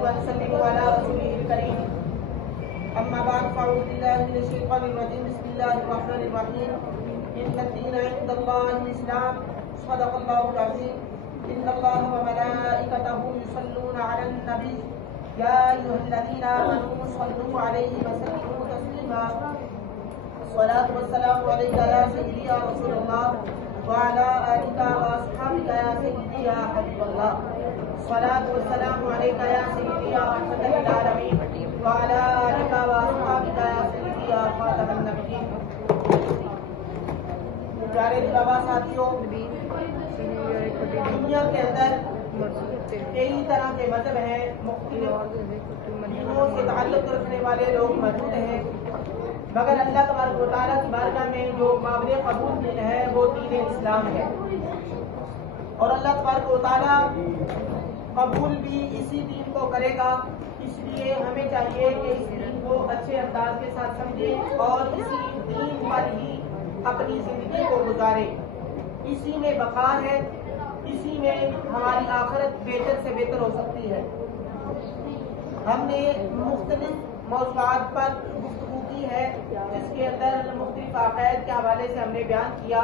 ونسلم على رسوله الكريم. أما بعد فأعوذ بالله من الشيطان الرجيم. بسم الله الرحمن الرحيم. إن الدين عند الله الإسلام. صدق الله العظيم. إن الله وملائكته يصلون على النبي يا أيها الذين آمنوا صلوا عليه وسلموا تسليما. الصلاة والسلام عليك يا سيدي يا رسول الله وعلى آلك وأصحابك يا سيدي يا حبيب الله. الصلاة والسلام عليك يا سيدي يا رحمة للعالمين وعلى آلك وأصحابك يا سيدي يا خاتم النبيين. پیارے طلباء ساتھیوں، دنیا کے اندر کئی طرح کے مذہب ہیں، مختلف دینوں سے تعلق رکھنے والے لوگ موجود ہیں، مگر اللہ تبارک و تعالیٰ کی بارگاہ میں جو قابل قبول دین ہے وہ دین اسلام ہے، اور اللہ تبارک و تعالیٰ قبول بھی اسی دین کو کرے گا. اس لیے ہمیں چاہیے کہ اس دین کو اچھے انداز کے ساتھ سمجھیں اور اسی دین پر ہی اپنی زندگی کو گزارے. اسی میں بقا ہے، اسی میں ہماری آخرت بہتر سے بہتر ہو سکتی ہے. ہم نے مختلف موضوعات پر گفتگو کی ہے، جس کے اندر مختلف عقائد کے حوالے سے ہم نے بیان کیا.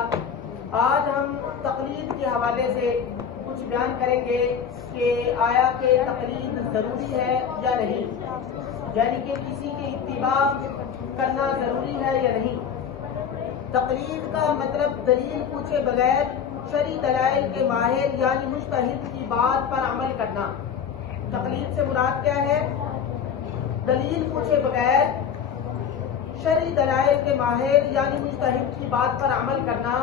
آج ہم تقلید کے حوالے سے کچھ بیان کریں گے کہ آیا کہ تقلید ضروری ہے یا نہیں، یعنی کہ کسی کی اتباع کرنا ضروری ہے یا نہیں. تقلید کا مطلب دلیل پوچھے بغیر شرعی دلائل کے ماہر یعنی مجتہد کی بات پر عمل کرنا. تقلید سے مراد کیا ہے؟ دلیل پوچھے بغیر شرعی دلائل کے ماہر یعنی مجتہد کی بات پر عمل کرنا،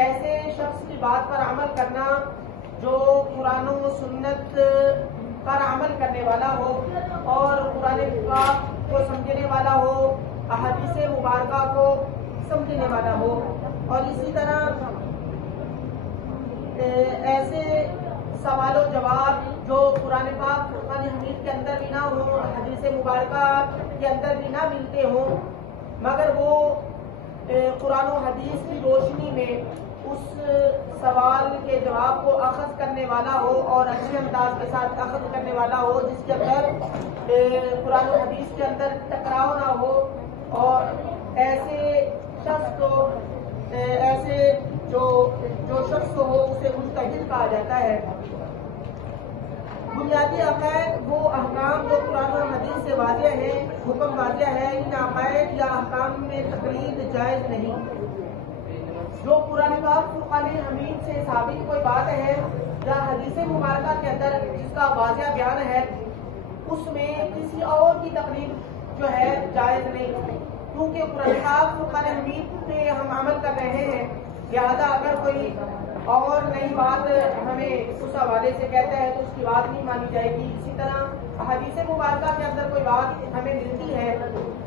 ایسے شخص کی بات پر عمل کرنا جو قرآن و سنت پر عمل کرنے والا ہو اور قرآن پاک کو سمجھنے والا ہو، احادیث مبارکہ کو سمجھنے والا ہو، اور اسی طرح ایسے سوال و جواب جو قرآن پاک فرقان حمید کے اندر بھی نہ ہو، حدیث مبارکہ کے اندر بھی نہ ملتے ہوں، مگر وہ قرآن و حدیث کی روشنی میں اس سوال کے جواب کو اخذ کرنے والا ہو اور اچھے انداز کے ساتھ اخذ کرنے والا ہو، جس کے اندر قرآن و حدیث کے اندر ٹکراؤ نہ ہو. اور ایسے شخص کو جو شخص ہو اسے مجتہد کہا جاتا ہے. بنیادی عقائد وہ احکام جو قرآن و حدیث سے واضح ہیں، حکم واضح ہے، ان عقائد یا احکام میں تقلید جائز نہیں. جو قرآن پاک فرقان حمید سے ثابت کوئی بات ہے یا حدیث مبارکہ کے اندر جس کا واضح بیان ہے، اس میں کسی اور کی تقلید جو ہے جائز نہیں، کیونکہ قرآن پاک فرقان حمید پہ ہم عمل کر رہے ہیں. لہذا اگر کوئی اور نئی بات ہمیں اس حوالے سے کہتا ہے تو اس کی بات نہیں مانی جائے گی. اسی طرح حدیث مبارکہ کے اندر کوئی بات ہمیں ملتی ہے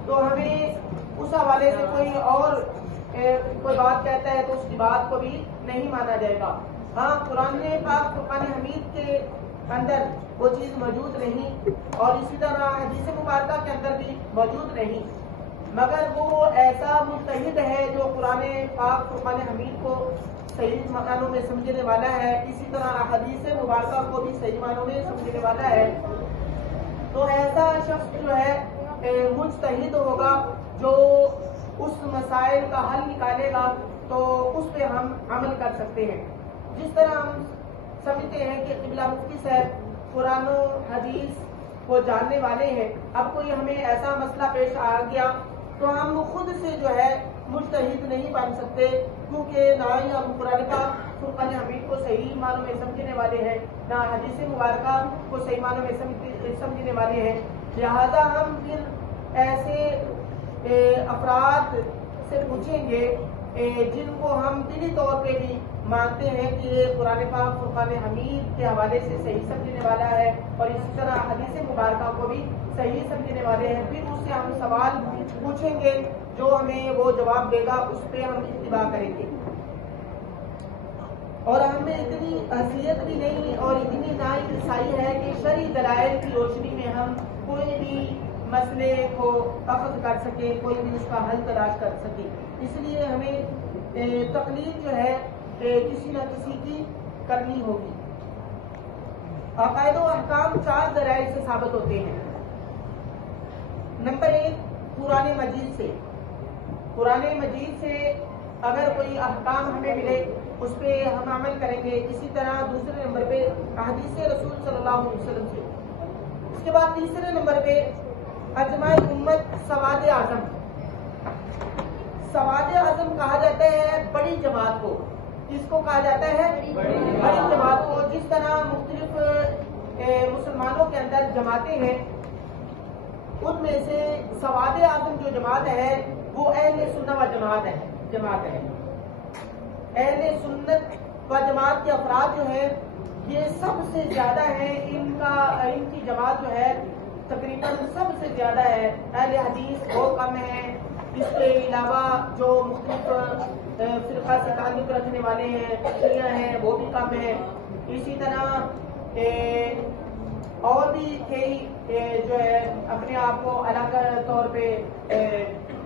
تو ہمیں اس حوالے سے کوئی اور کوئی بات کہتا ہے تو اس کی بات کو بھی نہیں مانا جائے گا. ہاں، قرآن پاک فرقان حمید کے اندر وہ چیز موجود نہیں اور اسی طرح حدیث مبارکہ کے اندر بھی موجود نہیں، مگر وہ ایسا مجتہد ہے جو قرآن پاک فرقان حمید کو صحیح معنوں میں سمجھنے والا ہے، اسی طرح حدیث مبارکہ کو بھی صحیح معنوں میں سمجھنے والا ہے. تو ایسا شخص جو ہے مجتہد ہوگا جو اس مسائل کا حل نکالے گا تو اس پہ ہم عمل کر سکتے ہیں. جس طرح ہم سمجھتے ہیں کہ قبلہ مفتی صاحب قرآن و حدیث کو جاننے والے ہیں، اب کوئی ہمیں ایسا مسئلہ پیش آ گیا تو ہم خود سے جو ہے مجتہد نہیں بن سکتے، کیونکہ نہ ہی ہم قرآن پاک فرقان حمید کو صحیح معنوں میں سمجھنے والے ہیں، نہ حدیث مبارکہ کو صحیح معنوں میں سمجھنے والے ہیں. لہذا ہم پھر ایسے افراد سے پوچھیں گے جن کو ہم دلی طور پہ بھی مانتے ہیں کہ یہ قرآن پاک فرقان حمید کے حوالے سے صحیح سمجھنے والا ہے اور اسی طرح حدیث مبارکہ کو بھی صحیح سمجھنے والے ہیں. پھر اس سے ہم سوال پوچھیں گے، جو ہمیں وہ جواب دے گا اس پہ ہم اتباع کریں گے. اور ہمیں اتنی حیثیت بھی نہیں اور اتنی نارسائی ہے کہ شرعی دلائل کی روشنی میں ہم کوئی بھی مسئلے کو اخذ کر سکے، کوئی بھی اس کا حل تلاش کر سکے. اس لیے ہمیں تقلید جو ہے کسی نہ کسی کی کرنی ہوگی. عقائد و احکام 4 ذرائع سے ثابت ہوتے ہیں۔ نمبر 1 قرآن مجید سے۔ قرآن مجید سے اگر کوئی احکام ہمیں ملے اس پہ ہم عمل کریں گے۔ اسی طرح دوسرے نمبر پہ احادیث رسول صلی اللہ علیہ وسلم سے۔ اس کے بعد تیسرے نمبر پہ اجماع امت سواد اعظم۔ سواد اعظم کہا جاتا ہے بڑی جماعت کو۔ کس کو کہا جاتا ہے؟ بڑی جماعت کو۔ جس طرح مختلف مسلمانوں کے اندر جماعتیں ہیں، ان میں سے سواد اعظم جو جماعت ہے وہ اہل سنت و جماعت ہے۔ اہل سنت و جماعت کے افراد جو ہیں یہ سب سے زیادہ ہیں، ان کی جماعت جو ہے تقریباً سب سے زیادہ ہے۔ اہل حدیث بہت کم ہیں، اس کے علاوہ جو مختلف فرقہ سے تعلق رکھنے والے ہیں، شیعہ ہیں، وہ بھی کم ہیں۔ اسی طرح اور بھی کئی جو ہے اپنے آپ کو الگ طور پہ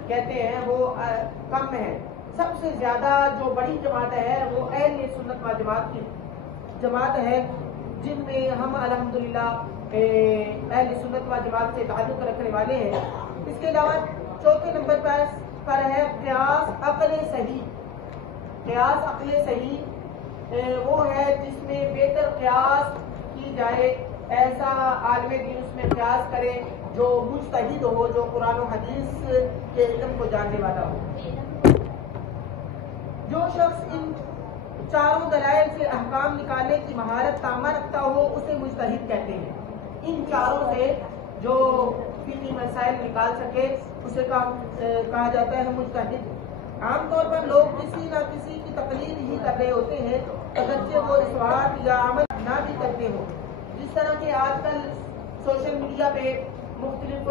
کہتے ہیں وہ کم ہیں۔ سب سے زیادہ جو بڑی جماعت ہے وہ اہل سنت و جماعت کی جماعت ہے، جن میں ہم الحمدللہ اہل سنت و جماعت سے تعلق رکھنے والے ہیں۔ اس کے علاوہ چوتھے نمبر پر ہے قیاس عقل صحیح۔ قیاس عقل صحیح وہ ہے جس میں بہتر قیاس کی جائے، ایسا عالم دین اس میں قیاس کرے جو مجتہد ہو، جو قرآن و حدیث کے علم کو جاننے والا ہو۔ جو شخص ان 4 دلائل سے احکام نکالنے کی مہارت تامہ رکھتا ہو اسے مجتہد کہتے ہیں۔ ان 4 سے جو فقہی مسائل نکال سکے اسے کہا جاتا ہے مجتہد۔ عام طور پر لوگ کسی نہ کسی کی تقلید ہی کر رہے ہوتے ہیں، اگرچہ وہ اس بات یا عمل نہ بھی کرتے ہوں۔ جس طرح کہ آج کل سوشل میڈیا پہ مختلف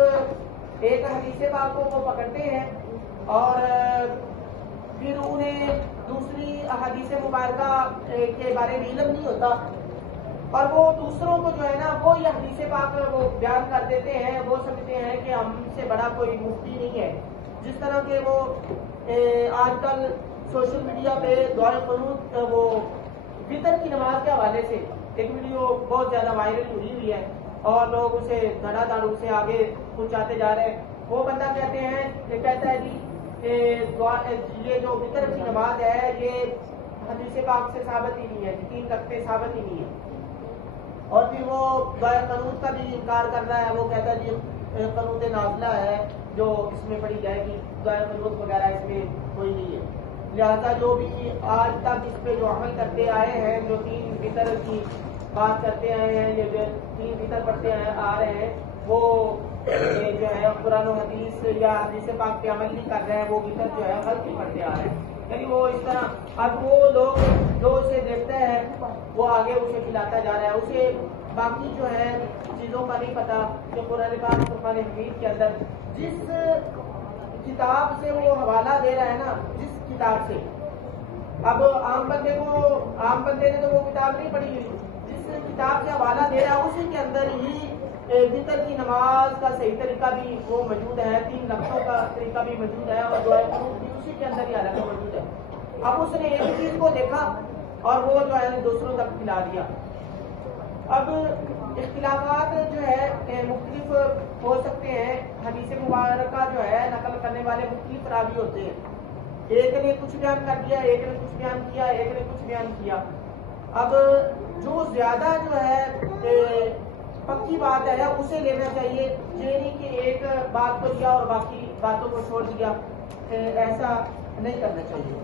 ایک حدیث پاک کو وہ پکڑتے ہیں اور پھر انہیں دوسری احادیث مبارکہ کے بارے میں علم نہیں ہوتا، اور وہ دوسروں کو جو ہے نا وہ یہ حدیث پاک وہ بیان کر دیتے ہیں۔ وہ سمجھتے ہیں کہ ہم سے بڑا کوئی مفتی نہیں ہے۔ جس طرح کہ وہ آج کل سوشل میڈیا پہ دعائے قنوت وہ وطر کی نماز کے حوالے سے ایک ویڈیو بہت زیادہ وائرل ہوئی ہے اور لوگ اسے دھڑا دھڑ سے آگے پہنچاتے جا رہے ہیں۔ وہ بندہ کہتا ہے جی یہ جو وطر کی نماز ہے یہ حدیث پاک سے ثابت ہی نہیں ہے، 3 تختے ثابت ہی نہیں ہے۔ اور پھر وہ دعائے قنوت کا بھی انکار کر رہا ہے۔ وہ کہتا ہے جی قنوت نازلہ ہے جو اس میں پڑھی جائے گی، دعائے قنوت وغیرہ اس میں کوئی نہیں ہے۔ لہذا جو بھی آج تک اس پہ جو عمل کرتے آئے ہیں، جو 3 وطر کی بات کرتے آئے ہیں، یہ جو 3 وطر پڑھتے آ رہے ہیں، وہ جو ہے قرآن و حدیث یا حدیث پاک پہ عمل نہیں کر رہے ہیں، وہ وطر جو ہے غلط ہی پڑھتے آ رہے ہیں۔ یعنی وہ اس طرح اب وہ لوگ جو اسے دیکھتے ہیں وہ آگے اسے کھلاتا جا رہا ہے، اسے باقی جو ہے چیزوں کا نہیں پتا کہ قرآن پاک فرقان حمید کے اندر جس کتاب سے وہ حوالہ دے رہا ہے نا، جس کتاب سے، اب عام بندے نے تو وہ کتاب نہیں پڑھی ہوئی، جس کتاب سے حوالہ دے رہا ہے اسی کے اندر ہی وطر کی نماز کا صحیح طریقہ بھی وہ موجود ہے، 3 لفظوں کا طریقہ بھی موجود ہے، اور دعائے قنوت بھی اسی کے اندر ہی حالت موجود ہے۔ اب اس نے ایک چیز کو دیکھا اور وہ جو ہے دوسروں تک پھیلا دیا۔ اب اختلافات جو ہے مختلف ہو سکتے ہیں، حدیث مبارکہ جو ہے نقل کرنے والے مختلف راوی ہوتے ہیں، ایک نے کچھ بیان کر دیا، ایک نے کچھ بیان کیا، ایک نے کچھ بیان کیا۔ اب جو زیادہ جو ہے پکی بات ہے اسے لینا چاہیے، یہ نہیں کہ ایک بات کو لیا اور باقی باتوں کو چھوڑ دیا، ایسا نہیں کرنا چاہیے۔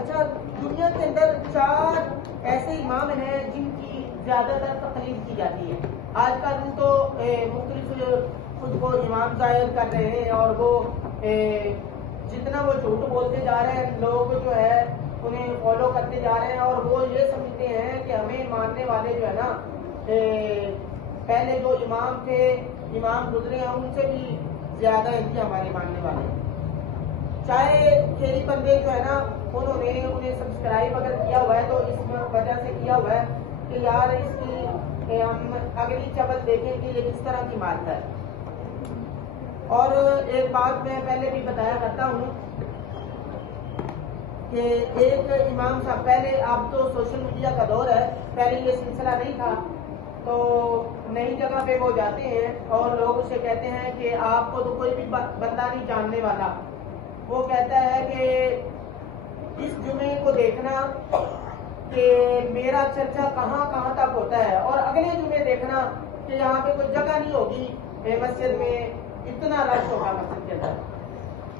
اچھا، دنیا کے اندر 4 ایسے امام ہیں جن کی زیادہ تر تقلید کی جاتی ہے۔ آج کل تو مختلف خود کو امام ظاہر کر رہے ہیں اور وہ جتنا وہ جھوٹ بولتے جا رہے ہیں لوگ جو ہے انہیں فالو کرتے جا رہے ہیں، اور وہ یہ سمجھتے ہیں کہ ہمیں ماننے والے جو ہے نا پہلے جو امام تھے، امام گزرے ہیں، ان سے بھی زیادہ ان کے ہمارے ماننے والے ہیں۔ چاہے کھیری بندے جو ہے نا انہیں سبسکرائب اگر کیا ہوا ہے تو اس وجہ سے کیا ہوا ہے کہ یار اس کی ہم اگلی چبل دیکھیں کہ یہ کس طرح کی مارتا ہے۔ اور ایک بات میں پہلے بھی بتایا کرتا ہوں کہ ایک امام صاحب، پہلے اب تو سوشل میڈیا کا دور ہے، پہلے یہ سلسلہ نہیں تھا، تو نئی جگہ پہ وہ جاتے ہیں اور لوگ اسے کہتے ہیں کہ آپ کو تو کوئی بھی بندہ نہیں جاننے والا. وہ کہتا ہے کہ اس جمعے کو دیکھنا کہ میرا چرچا کہاں کہاں تک ہوتا ہے، اور اگلے جمعے دیکھنا کہ یہاں پہ کوئی جگہ نہیں ہوگی مسجد میں، اتنا رش ہوگا مسجد کے اندر.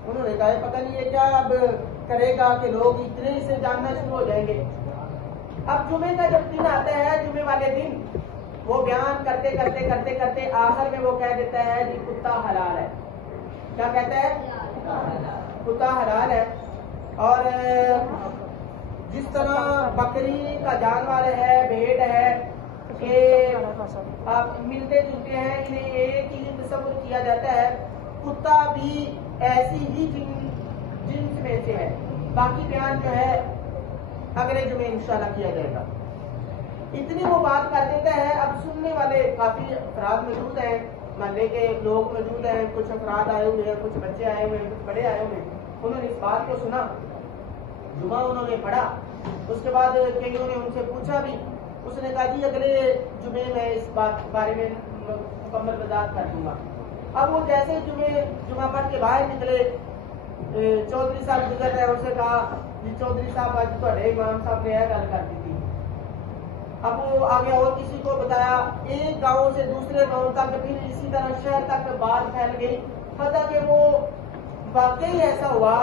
انہوں نے کہا پتہ نہیں یہ کیا اب کرے گا کہ لوگ اتنے سے جاننا شروع ہو جائیں گے. اب جمعے کا جب دن آتا ہے، جمعے والے دن وہ بیان کرتے کرتے کرتے کرتے آخر میں وہ کہہ دیتا ہے جی کتا حلال ہے. کیا کہتا ہے؟ کتا حلال ہے. اور جس طرح بکری کا جانور ہے، بھیڑ ہے، کہ آپ ملتے جلتے ہیں، انہیں ایک ہی تصور کیا جاتا ہے، کتا بھی ایسی ہی جنس میں سے ہے. باقی بیان جو ہے اگلے جمعے انشاءاللہ کیا جائے گا. اتنی وہ بات کر دیتا ہے. اب سننے والے کافی افراد موجود ہیں، محلے کے لوگ موجود ہیں، کچھ افراد آئے ہوئے ہیں، کچھ بچے آئے ہوئے ہیں، کچھ بڑے آئے ہوئے ہیں. انہوں نے اس بات کو سنا، جمعہ انہوں نے پڑھا. اس کے بعد کئیوں نے ان سے پوچھا بھی. اس نے کہا جی اگلے جمعے میں اس بات بارے میں مکمل وضاحت کر دوں گا. اب وہ جیسے جمعہ پڑھ کے باہر نکلے، چودھری صاحب گزر رہے، اسے کہا جی چودھری صاحب آج تھوڑے امام صاحب نے یہ گل کر دی تھی. اب وہ آگے اور کسی کو بتایا، ایک گاؤں سے دوسرے گاؤں تک، پھر اسی طرح شہر تک بات پھیل گئی. پتہ کہ وہ واقعی ایسا ہوا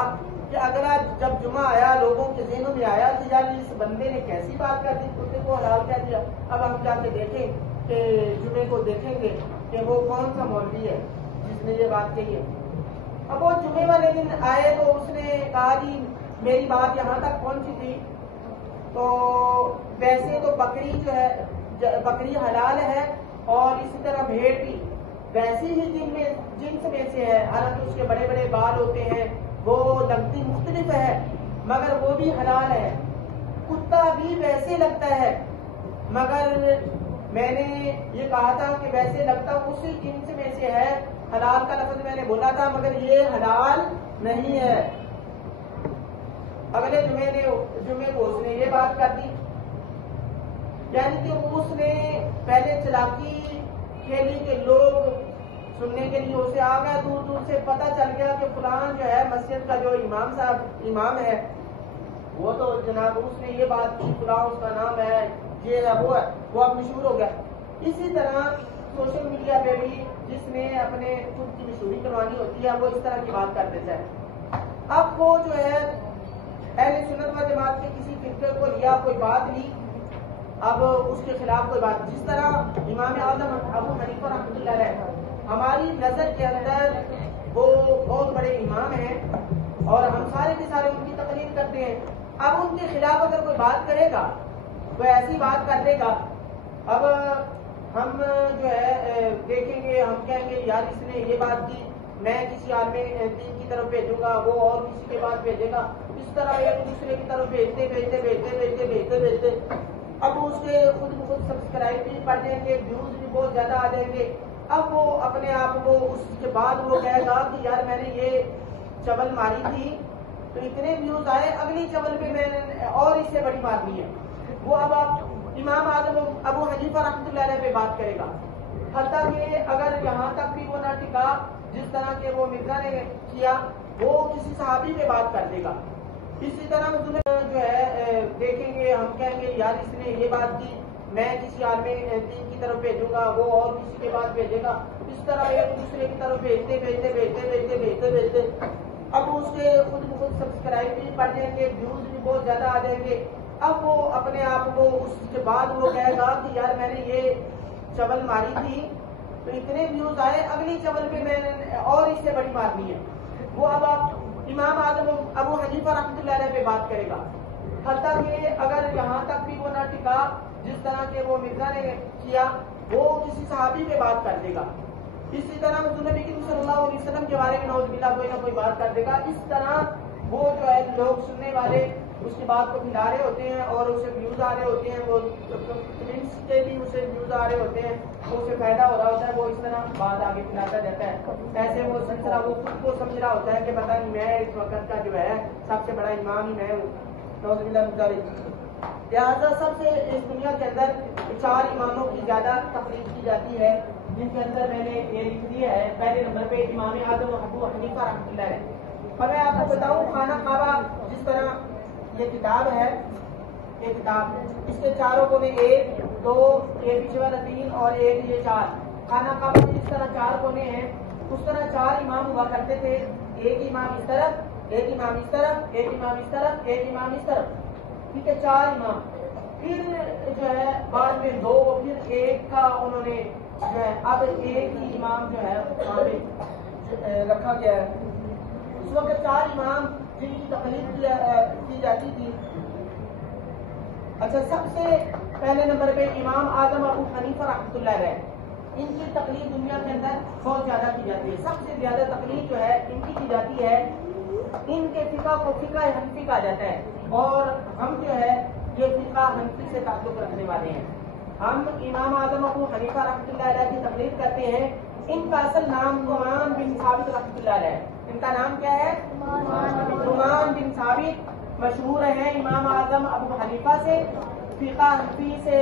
کہ اگلا جب جمعہ آیا، لوگوں کے ذہنوں میں آیا کہ یار اس بندے نے کیسی بات کر دی، کتے کو حلال کہہ دیا. اب ہم جا کے دیکھیں کہ جمعے کو دیکھیں گے کہ وہ کون سا مولوی ہے جس نے یہ بات کہی ہے. اب وہ جمعے والے دن آئے تو اس نے کہا جی میری بات یہاں تک پہنچی تھی، تو ویسے تو بکری جو ہے، بکری حلال ہے، اور اسی طرح بھیڑ بھی ویسی ہی جنس میں سے ہے. حالانکہ اس کے بڑے بڑے بال ہوتے ہیں، وہ لگتی مختلف ہے، مگر وہ بھی حلال ہے. کتا بھی ویسے لگتا ہے، مگر میں نے یہ کہا تھا کہ ویسے لگتا اسی جنس میں سے ہے. حلال کا لفظ میں نے بولا تھا، مگر یہ حلال نہیں ہے. اگلے جمعے کو اس نے یہ بات کر دی. یعنی کہ اس نے پہلے چلاکی کھیلی کہ لوگ سننے کے لیے اسے آ گیا، دور دور سے پتہ چل گیا کہ فلان جو ہے مسجد کا جو امام ہے، وہ تو جناب اس نے یہ بات کی، فلاں اس کا نام ہے، یہ ہے، وہ اب مشہور ہو گیا. اسی طرح سوشل میڈیا پہ بھی جس نے اپنے خود کی مشہوری کروانی ہوتی ہے، وہ اس طرح کی بات کر دیتا ہے. اب وہ جو ہے اہل سنت و جماعت کے کسی فرقے کو لیا، کوئی بات لی، اب اس کے خلاف کوئی بات. جس طرح امام اعظم ابو حنیفہ رحمۃ اللہ علیہ ہماری نظر کے اندر وہ بہت بڑے امام ہیں، اور ہم سارے کے سارے ان کی تقریر کرتے ہیں. اب ان کے خلاف اگر کوئی بات کرے گا، کوئی ایسی بات کر دے گا، اب ہم جو ہے دیکھیں گے، ہم کہیں گے یار اس نے یہ بات کی، میں کسی عالم دین کی طرف بھیجوں گا، وہ اور کسی کے پاس بھیجے گا. اس طرح ایک دوسرے کی طرف بھیجتے اب اس کے خود بخود سبسکرائب بھی بڑھ جائیں گے، ویوز بھی بہت زیادہ آ جائیں گے. اب وہ اپنے آپ کو اس کے بعد وہ کہے گا کہ یار میں نے یہ چبل ماری تھی تو اتنے ویوز آئے، اگلی چبل پہ میں نے اور اس سے بڑی مارنی ہے. وہ اب امام اعظم ابو حنیفہ رحمۃ اللہ علیہ پہ بات کرے گا. حتیٰ کہ اگر یہاں تک بھی وہ نہ ٹکا، جس طرح کے وہ مرزا نے کیا، وہ کسی صحابی پہ بات کر دے گا. اسی طرح جو ہے دیکھیں گے، ہم کہیں گے یار اس نے یہ بات کی، میں کسی عالم دین کی طرف بھیجوں گا، وہ اور کسی کے پاس بھیجے گا. اس طرح ایک دوسرے کی طرف بھیجتے اب اس کے خود بخود سبسکرائب بھی بڑھ جائیں گے، ویوز بھی بہت زیادہ آ جائیں گے. اب وہ اپنے آپ کو اس کے بعد وہ کہے گا کہ یار میں نے یہ چبل ماری تھی تو اتنے ویوز آئے، اگلی چبل پہ میں نے اور اس سے بڑی مارنی ہے. وہ اب امام اعظم ابو حنیفہ رحمۃ اللہ علیہ پہ بات کرے گا. حتیٰ کہ اگر یہاں تک بھی وہ نہ ٹکا، جس طرح کے وہ مرزا نے کیا، وہ کسی صحابی پہ بات کر دے گا. اسی طرح نبی کریم صلی اللہ علیہ وسلم کے بارے میں نعوذ باللہ کوئی نہ کوئی بات کر دے گا. اس طرح وہ جو ہے لوگ سننے والے اس کی بات کو پھیلا رہے ہوتے ہیں اور اسے ویوز آ رہے ہوتے ہیں، وہ پرنٹس کے بھی اسے ویوز آ رہے ہوتے ہیں، تو اسے فائدہ ہو رہا ہوتا ہے، وہ اس طرح بات آگے پھیلاتا جاتا ہے. ایسے وہ سلسلہ وہ خود کو سمجھ رہا ہوتا ہے کہ پتہ نہیں میں اس وقت کا جو ہے سب سے بڑا امام ہی میں ہوں. نعوذ باللہ من ذالک. لہٰذا سب سے اس دنیا کے اندر 4 اماموں کی زیادہ تقلید کی جاتی ہے، جن کے اندر میں نے یہ لکھ دیا ہے. پہلے نمبر پہ امام اعظم ابو حنیفہ رحمۃ اللہ علیہ. اور میں آپ کو بتاؤں خانہ کعبہ جس طرح یہ کتاب ہے، یہ کتاب اس کے چاروں کونے 1 2 یہ پیچھے والا 3 اور 1 یہ 4. خانہ کعبہ کے جس طرح 4 کونے ہیں اس طرح 4 امام ہوا کرتے تھے. ایک امام اس طرف، ایک امام اس طرف، ایک امام اس طرف، ایک امام اس طرف. ٹھیک ہے، 4 امام. پھر جو ہے بعد میں 2 پھر 1 کا انہوں نے جو ہے اب ایک ہی امام جو ہے وہاں پہ رکھا گیا ہے. اس وقت 4 امام جن کی تقلید کی جاتی تھی. اچھا، سب سے پہلے نمبر پہ امام اعظم ابو حنیفہ رحمۃ اللہ علیہ. ان کی تقلید دنیا کے اندر بہت زیادہ کی جاتی ہے. سب سے زیادہ تقلید جو ہے ان کی جاتی ہے. ان کے فقہ کو فقہ حنفی کہا جاتا ہے، اور ہم جو ہے یہ فقہ حنفی سے تعلق رکھنے والے ہیں. ہم امام اعظم ابو حنیفہ رحمۃ اللہ علیہ کی تقلید کرتے ہیں. ان کا اصل نام نعمان بن ثابت رحمۃ اللہ علیہ. ان کا نام کیا ہے؟ نعمان بن ثابت. مشہور ہیں امام اعظم ابو حنیفہ سے. فقہ حنفی سے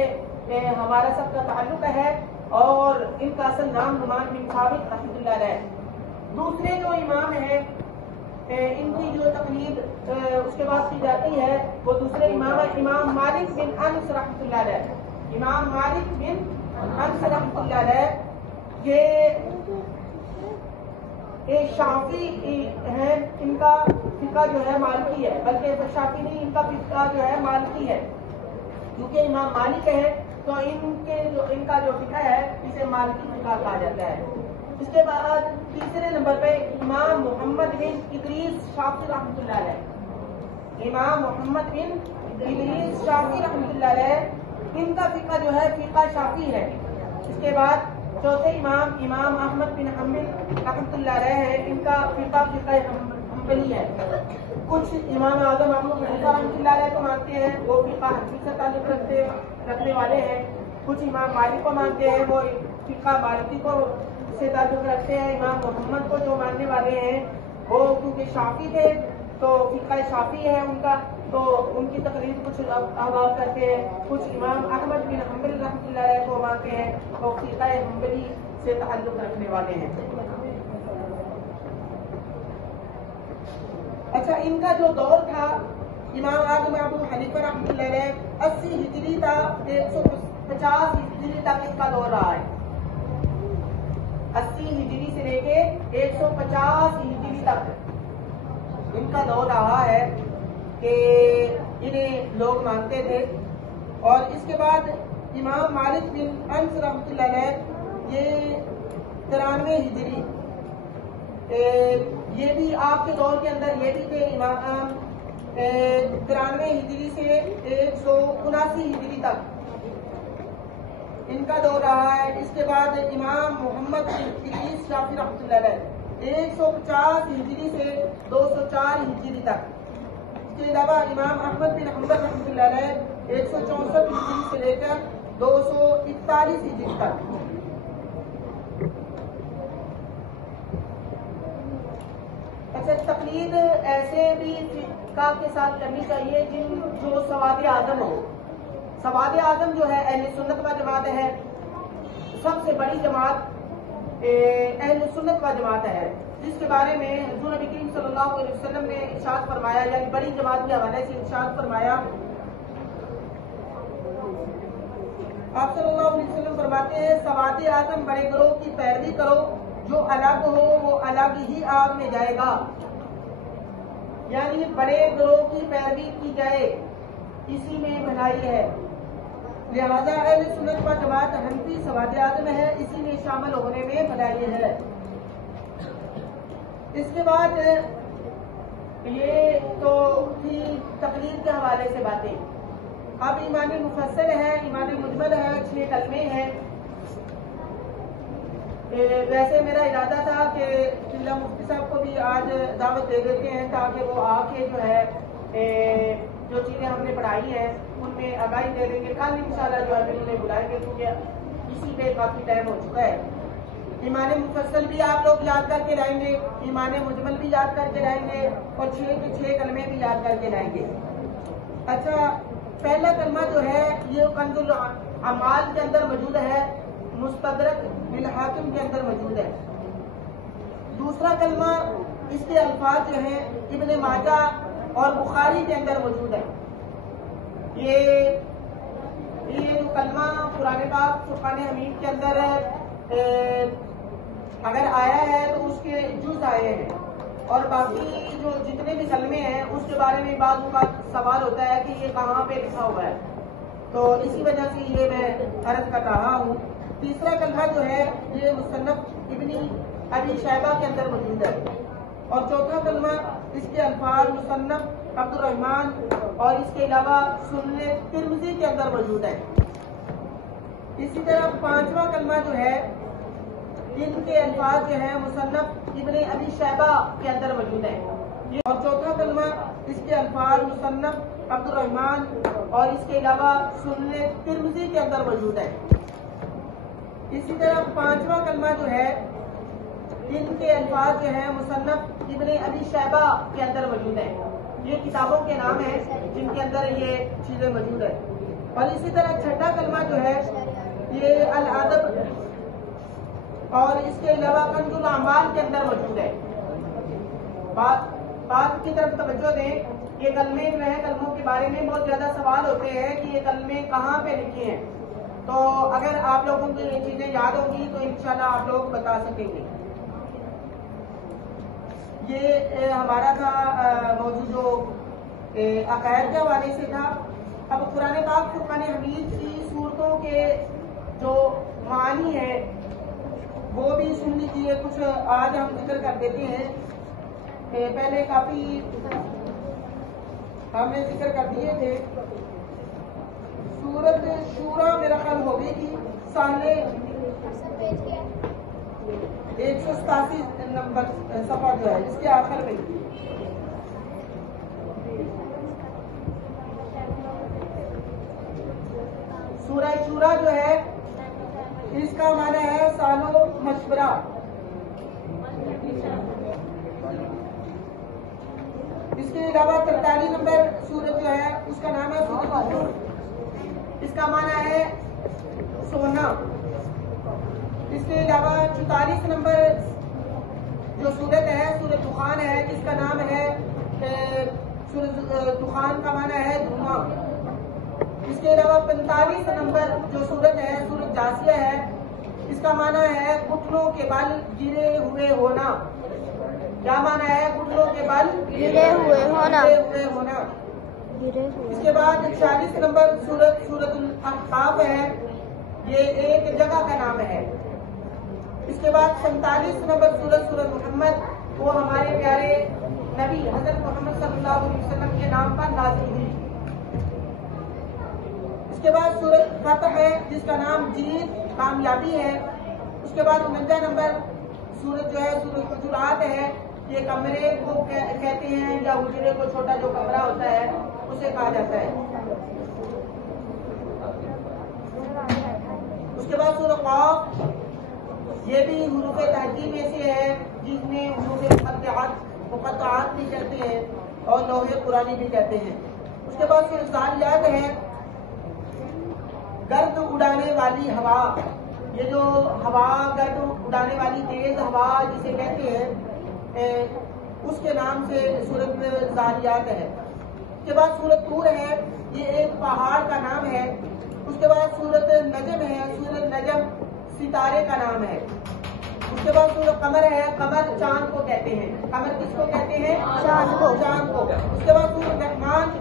ہمارا سب کا تعلق ہے، اور ان کا اصل نام نعمان بن ثابت رحمۃ اللہ علیہ. دوسرے جو امام ہیں ان کی جو تقلید اس کے بعد کی جاتی ہے وہ دوسرے امام ہے امام مالک بن انس رحمۃ اللہ علیہ. امام مالک بن انس رحمۃ اللہ علیہ یہ شافعی ہیں. ان کا فقہ جو ہے مالکی ہے، بلکہ شافعی نہیں، ان کا فقہ جو ہے مالکی ہے. کیونکہ امام مالک ہے تو ان کا جو فقہ ہے اسے مالکی فقہ کہا جاتا ہے. اس کے بعد تیسرے نمبر پہ امام محمد بن ادریس شافعی رحمۃ اللہ علیہ. امام محمد بن ادریس شافعی رحمۃ اللہ علیہ. ان کا فقہ جو ہے فقہ شافعی ہے. اس کے بعد چوتھے امام احمد بن حنبل رحمۃ اللہ علیہ ہے. ان کا فقہ حنبلی ہے. کچھ امام اعظم ابو حنیفہ رحمۃ اللہ علیہ کو مانتے ہیں، وہ فقہ حنفی سے تعلق رکھنے والے ہیں. کچھ امام مالک کو مانتے ہیں، وہ فقہ مالکی کو سے تعلق رکھتے ہیں. امام محمد کو جو ماننے والے ہیں وہ کیونکہ شافعی تھے تو فقہ شافعی ہے ان کا، تو ان کی تقلید کچھ احباب کرتے ہیں. کچھ امام احمد بن حنبل رحمۃ اللہ علیہ کو مانتے ہیں تو فقہ حنبلی سے تعلق رکھنے والے ہیں. اچھا، ان کا جو دور تھا امام اعظم ابو حنیفہ رحمۃ اللہ علیہ 80 ہجری تا 150 ہجری تک اس کا دور رہا ہے. 80 ہجری سے لے کے 150 ہجری تک ان کا دور رہا ہے کہ انہیں لوگ مانتے تھے. اور اس کے بعد امام مالک بن انس رحمۃ اللہ علیہ یہ 93 ہجری، یہ بھی آپ کے دور کے اندر یہ بھی تھے. امام 93 ہجری سے 179 ہجری تک ان کا دور رہا ہے. اس کے بعد امام محمد بن ادریس شافعی رحمۃ اللہ علیہ 150 ہجری سے 204 ہجری تک. اس کے علاوہ امام احمد بن حنبل رحمۃ اللہ علیہ 164 ہجری سے لے کر 241 ہجری تک. اچھا، تقلید ایسے بھی فقہ کے ساتھ کرنی چاہیے جو سواد اعظم ہو. سواد اعظم جو ہے اہل سنت و جماعت ہے. سب سے بڑی جماعت اہل سنت و جماعت ہے، جس کے بارے میں حضور نبی کریم صلی اللہ علیہ وسلم نے ارشاد فرمایا، یعنی بڑی جماعت کے حوالے سے ارشاد فرمایا. آپ صلی اللہ علیہ وسلم فرماتے ہیں سواد اعظم بڑے گروہ کی پیروی کرو، جو الگ ہو وہ الگ ہی آگ میں جائے گا. یعنی بڑے گروہ کی پیروی کی جائے، اسی میں بھلائی ہے. لہذا اہل سنت و جماعت حنفی سواد اعظم ہے، اسی میں شامل ہونے میں بھلائی ہے. اس کے بعد یہ تو تھی تقلید کے حوالے سے باتیں. اب ایمان مفصل ہے، ایمان مجمل ہے، 6 کلمے ہیں. ویسے میرا ارادہ تھا کہ مفتی صاحب کو بھی آج دعوت دے دیتے ہیں تاکہ وہ آ کے جو ہے جو چیزیں ہم نے پڑھائی ہیں ان میں آگاہی دے دیں گے. کل انشاءاللہ جو ہے انہیں بلائیں گے کیونکہ اسی پہ کافی ٹائم ہو چکا ہے. ایمان مفصل بھی آپ لوگ یاد کر کے لائیں گے, ایمان مجمل بھی یاد کر کے لائیں گے, اور 6 کے 6 کلمے بھی یاد کر کے لائیں گے. اچھا, پہلا کلمہ جو ہے یہ کنز الاعمال کے اندر موجود ہے, مستدرک بالحاکم کے اندر موجود ہے. دوسرا کلمہ اس کے الفاظ جو ہیں ابن ماجہ اور بخاری کے اندر موجود ہے. یہ جو کلمہ قرآن پاک فرقان حمید کے اندر اگر آیا ہے تو اس کے جز آئے ہیں, اور باقی جو جتنے بھی کلمے ہیں اس کے بارے میں بعض اوقات سوال ہوتا ہے کہ یہ کہاں پہ لکھا ہوا ہے, تو اسی وجہ سے یہ میں عرض کر رہا ہوں. تیسرا کلمہ جو ہے یہ مصنف ابن ابی شیبہ کے اندر موجود ہے, اور چوتھا کلمہ اس کے الفاظ مصنف عبد الرحمن اور اس کے علاوہ سنن ترمذی کے اندر موجود ہے. اسی طرح پانچواں کلمہ جو ہے ان کے الفاظ جو ہیں مصنف ابن ابی شیبہ کے اندر موجود ہے, اور چوتھا کلمہ اس کے الفاظ مصنف عبد الرحمن اور اس کے علاوہ سنن ترمذی کے اندر موجود ہے. اسی طرح پانچواں کلمہ جو ہے ان کے الفاظ جو ہیں مصنف ابن ابی شیبہ کے اندر موجود ہے. یہ کتابوں کے نام ہیں جن کے اندر یہ چیزیں موجود ہیں. اور اسی طرح چھٹا کلمہ جو ہے یہ الادب اور اس کے علاوہ کنز الاعمال کے اندر موجود ہے. بات کی طرف توجہ دیں, یہ کلمے جو ہیں کلموں کے بارے میں بہت زیادہ سوال ہوتے ہیں کہ یہ کلمے کہاں پہ لکھے ہیں, تو اگر آپ لوگوں کو یہ چیزیں یاد ہوں گی تو انشاءاللہ آپ لوگ بتا سکیں گے. یہ ہمارا تھا موضوع جو عقائد کے حوالے سے تھا. اب قرآن پاک فرقان حمید کی صورتوں کے جو معانی ہیں وہ بھی سن لیجیے. کچھ آج ہم ذکر کر دیتے ہیں, پہلے کافی ہم نے ذکر کر دیے تھے. سورت شورا میرا خیال ہو گئی تھی, سال 187 نمبر صفحہ جو ہے اس کے آخر میں. سورہ شورا جو ہے اس کا معنی ہے سالو مشورہ. اس کے علاوہ 43 نمبر سورت جو ہے اس کا نام ہے سورۃ الحور, اس کا معنی ہے سونا. اس کے علاوہ 44 نمبر جو سورت ہے سورۃ دخان ہے, جس کا نام ہے سورۃ دخان کا معنی ہے دھواں. اس کے علاوہ 45 نمبر جو سورت ہے سورۃ جاثیہ ہے, اس کا معنی ہے گھٹنوں کے بل گرے ہوئے ہونا. کیا معنی ہے؟ گھٹنوں کے بل گرے ہوئے ہونا. اس کے بعد 40 نمبر سورۃ الاحقاف ہے, یہ ایک جگہ کا نام ہے. اس کے بعد 47 نمبر سورۃ محمد, وہ ہمارے پیارے نبی حضرت محمد صلی اللہ علیہ وسلم کے نام پر نازل ہوئی. اس کے بعد سورۃ فتح ہے جس کا نام جیت کامیابی ہے. اس کے بعد 49 نمبر سورت جو ہے سورۃ حجرات ہے, یہ کمرے کو کہتے ہیں یا حجرے کو چھوٹا جو کمرہ ہوتا ہے اسے کہا جاتا ہے. اس کے بعد سورۃ قاف, یہ بھی حروف تہجی میں سے ہے جس میں حروف مقطعات بھی کہتے ہیں اور لوح قرآنی بھی کہتے ہیں. اس کے بعد سورۃ ذاریات ہے, گرد اڑانے والی ہوا. یہ جو ہوا گرد اڑانے والی تیز ہوا جسے کہتے ہیں اس کے نام سے سورۃ ذاریات ہے. اس کے بعد سورۃ طور ہے, یہ ایک پہاڑ کا نام ہے. اس کے بعد سورۃ نجم ہے, سورۃ نجم ستارے کا نام ہے. اس کے بعد سورۃ قمر ہے, قمر چاند کو کہتے ہیں. قمر کس کو کہتے ہیں؟ چاند کو. اس کے بعد سورۃ رحمان,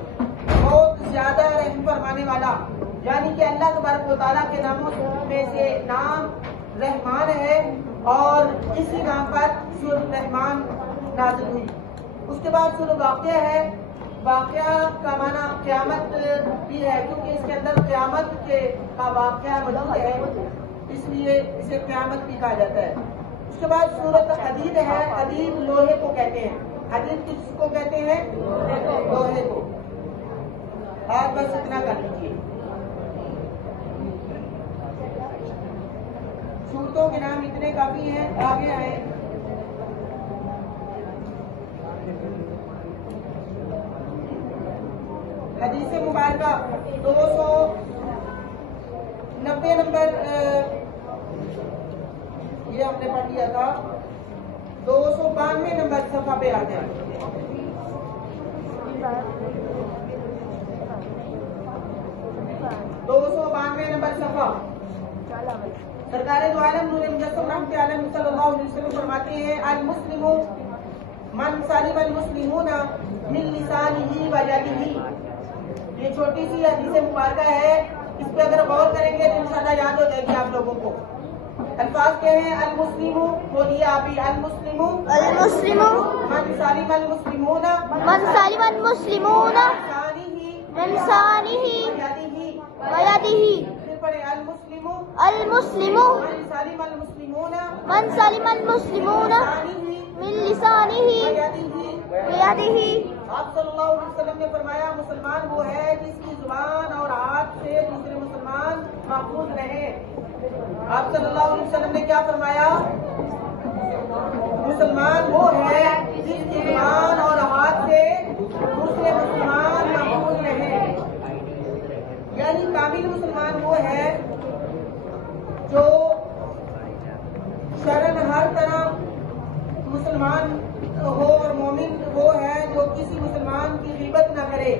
بہت زیادہ رحم فرمانے والا, یعنی کہ اللہ تبارک و تعالیٰ کے ناموں میں سے نام رحمان ہے, اور اسی نام پر سورۃ رحمان نازل ہوئی. اس کے بعد سورۃ واقعہ ہے, واقعہ کا معنی قیامت بھی ہے کیونکہ اس کے اندر قیامت کا واقعہ موجود ہے, اس لیے اسے قیامت بھی کہا جاتا ہے. اس کے بعد سورۃ حدید ہے, حدید لوہے کو کہتے ہیں. حدید کس کو کہتے ہیں؟ لوہے کو. آج بس اتنا کر لیجیے. صورتوں کے نام اتنے کافی ہیں. آگے آئیں. حدیث مبارکہ 290 نمبر یہ ہم نے پڑھ لیا تھا. 292 نمبر صفحہ پہ آ جائیں. نمبر صفحہ. سرکار دو عالم نور مجسم رحمت عالم صلی اللہ علیہ وسلم فرماتے ہیں المسلم من سلم المسلمون من لسانہ و یدہ. یہ چھوٹی سی حدیث مبارکہ ہے. اس پہ اگر غور کریں گے تو انشاءاللہ یاد ہو جائے گی آپ لوگوں کو. الفاظ کیا ہیں؟ المسلم، بولیے آپ ہی. المسلم من سلم المسلمون من سلم المسلمون من لسانہ و یدہ. پھر پڑھیں المسلم المسلم من سلم المسلمون من لسانہ و یدہ. آپ صلی اللہ علیہ وسلم نے فرمایا مسلمان وہ ہے جس کی زبان اور ہاتھ سے دوسرے مسلمان محفوظ رہے. آپ صلی اللہ علیہ وسلم نے کیا فرمایا؟ مسلمان وہ ہے جس کی زبان اور ہاتھ سے دوسرے مسلمان محفوظ رہے. یعنی کامل مسلمان وہ ہے جو شرن ہر طرح مسلمان ہو اور مومن وہ ہے جو کسی مسلمان کی غیبت نہ کرے،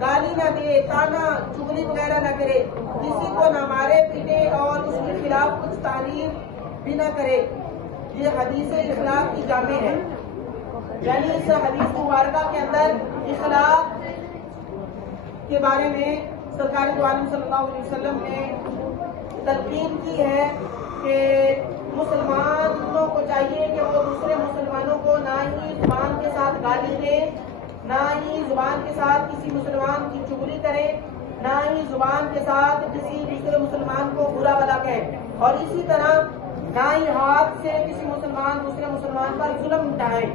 گالی نہ دے، تانا چغلی وغیرہ نہ کرے، کسی کو نہ مارے پیٹے اور اس کے خلاف کچھ تعریف بھی نہ کرے. یہ حدیث اخلاق کی جامع ہے. یعنی اس حدیث مبارکہ کے اندر اخلاق کے بارے میں سرکار دو عالم صلی اللہ علیہ وسلم نے تلقین کی ہے کہ مسلمانوں کو چاہیے کہ وہ دوسرے مسلمانوں کو نہ ہی زبان کے ساتھ گالی دے، نہ ہی زبان کے ساتھ کسی مسلمان کی چغلی کرے، نہ ہی زبان کے ساتھ کسی دوسرے مسلمان کو برا بھلا کہے، اور اسی طرح نہ ہی ہاتھ سے کسی مسلمان دوسرے مسلمان پر ظلم ڈھائے.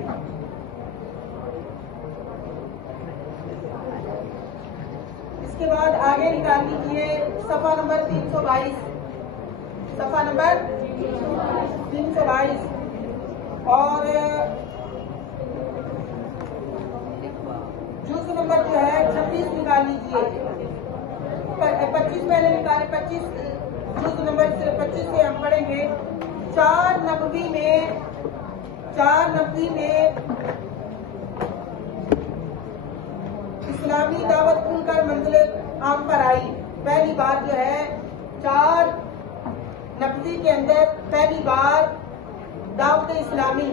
اس کے بعد آگے نکال لیجیے صفحہ نمبر 322. صفحہ نمبر 322 اور جز نمبر جو ہے 26 نکال لیجیے. 25 پہلے نکالے. 25 جز نمبر 25 سے ہم پڑھیں گے. 490 میں اسلامی دعوت کھل کر منزل عام پر آئی. پہلی بار جو ہے 490 کے اندر پہلی بار دعوت اسلامی